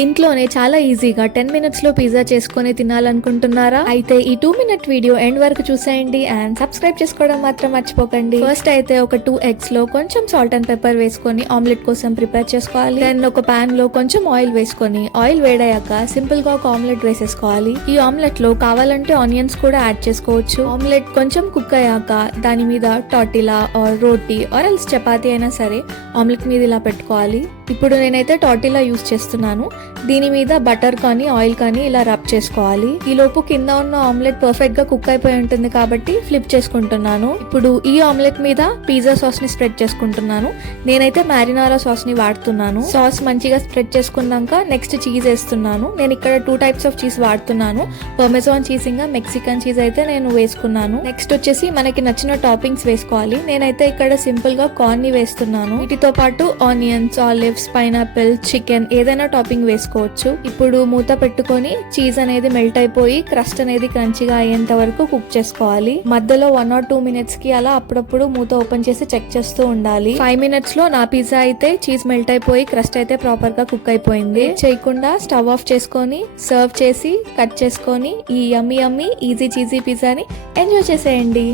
ఇంట్లోనే చాలా ఈజీగా 10 మినిట్స్ లో పిజ్జా చేసుకొని తినాలనుకుంటున్నారా? అయితే ఈ 2 మినిట్ వీడియో ఎండ్ వరకు చూసేయండి అండ్ సబ్స్క్రైబ్ చేసుకోవడం మాత్రం మర్చిపోకండి. ఫస్ట్ అయితే ఒక 2 ఎగ్స్ లో కొంచెం సాల్ట్ అండ్ పెప్పర్ వేసుకొని ఆమ్లెట్ కోసం ప్రిపేర్ చేసుకోవాలి. దెన్ ఒక పాన్ లో కొంచెం ఆయిల్ వేసుకొని ఆయిల్ వేడయ్యాక సింపుల్ గా ఒక ఆమ్లెట్ వేసేసుకోవాలి. ఈ ఆమ్లెట్ లో కావాలంటే ఆనియన్స్ కూడా యాడ్ చేసుకోవచ్చు. ఆమ్లెట్ కొంచెం కుక్ అయ్యాక దాని మీద tortilla or roti or else chapati అయినా సరే ఆమ్లెట్ మీద ఇలా పెట్టుకోవాలి. ఇప్పుడు నేనైతే టార్టిలా యూస్ చేస్తున్నాను. దీని మీద బటర్ కానీ ఆయిల్ కానీ ఇలా రబ్ చేసుకోవాలి. ఈ లోపు కింద ఉన్న ఆమ్లెట్ పర్ఫెక్ట్ గా కుక్ అయిపోయి ఉంటుంది కాబట్టి ఫ్లిప్ చేసుకుంటున్నాను. ఇప్పుడు ఈ ఆమ్లెట్ మీద పిజ్జా సాస్ ని స్ప్రెడ్ చేసుకుంటున్నాను. నేనైతే మ్యారినారా సాస్ ని వాడుతున్నాను. సాస్ మంచిగా స్ప్రెడ్ చేసుకున్నాక నెక్స్ట్ చీజ్ వేస్తున్నాను. నేను ఇక్కడ 2 టైప్స్ ఆఫ్ చీజ్ వాడుతున్నాను. పర్మెజాన్ చీజ్ ఇంకా మెక్సికన్ చీజ్ అయితే నేను వేసుకున్నాను. నెక్స్ట్ వచ్చేసి మనకి నచ్చిన టాపింగ్స్ వేసుకోవాలి. నేనైతే ఇక్కడ సింపుల్ గా కార్న్ ని వేస్తున్నాను. వీటితో పాటు ఆనియన్స్, ఆలివ్స్, పైనాపిల్, చికెన్ ఏదైనా టాపింగ్ వేసుకోవచ్చు. ఇప్పుడు మూత పెట్టుకొని చీజ్ అనేది మెల్ట్ అయిపోయి క్రస్ట్ అనేది క్రంచిగా అయ్యేంత వరకు కుక్ చేసుకోవాలి. మధ్యలో 1 or 2 మినిట్స్ కి అలా అప్పుడప్పుడు మూత ఓపెన్ చేసి చెక్ చేస్తూ ఉండాలి. 5 మినిట్స్ లో నా పిజ్జా అయితే చీజ్ మెల్ట్ అయిపోయి క్రస్ట్ అయితే ప్రాపర్ గా కుక్ అయిపోయింది. చేయకుండా స్టవ్ ఆఫ్ చేసుకొని సర్వ్ చేసి కట్ చేసుకొని ఈ యమ్మీ ఈజీ చీజీ పిజ్జాని ఎంజాయ్ చేసేయండి.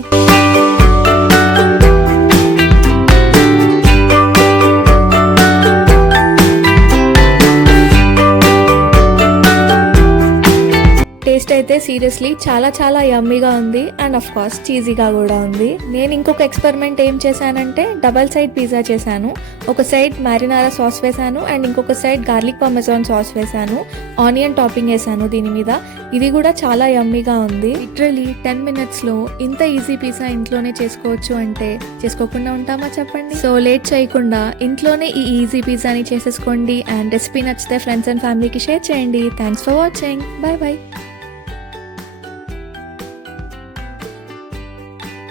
టేస్ట్ అయితే సీరియస్లీ చాలా చాలా యమ్మీగా ఉంది అండ్ ఆఫ్ కోర్స్ చీజీగా కూడా ఉంది. నేను ఇంకొక ఎక్స్పెరిమెంట్ ఏం చేశానంటే డబల్ సైడ్ పిజ్జా చేశాను. ఒక సైడ్ మ్యారినారా సాస్ వేసాను అండ్ ఇంకొక సైడ్ గార్లిక్ పర్మెజాన్ సాస్ వేసాను. ఆనియన్ టాపింగ్ వేసాను దీని మీద. ఇది కూడా చాలా యమ్మీగా ఉంది. లిటరలీ 10 మినిట్స్ లో ఇంత ఈజీ పిజ్జా ఇంట్లోనే చేసుకోవచ్చు అంటే చేసుకోకుండా ఉంటామా చెప్పండి. సో లేట్ చేయకుండా ఇంట్లోనే ఈ ఈజీ పిజ్జాని చేసేసుకోండి అండ్ రెసిపీ నచ్చితే ఫ్రెండ్స్ అండ్ ఫ్యామిలీకి షేర్ చేయండి. Thanks for watching. By by.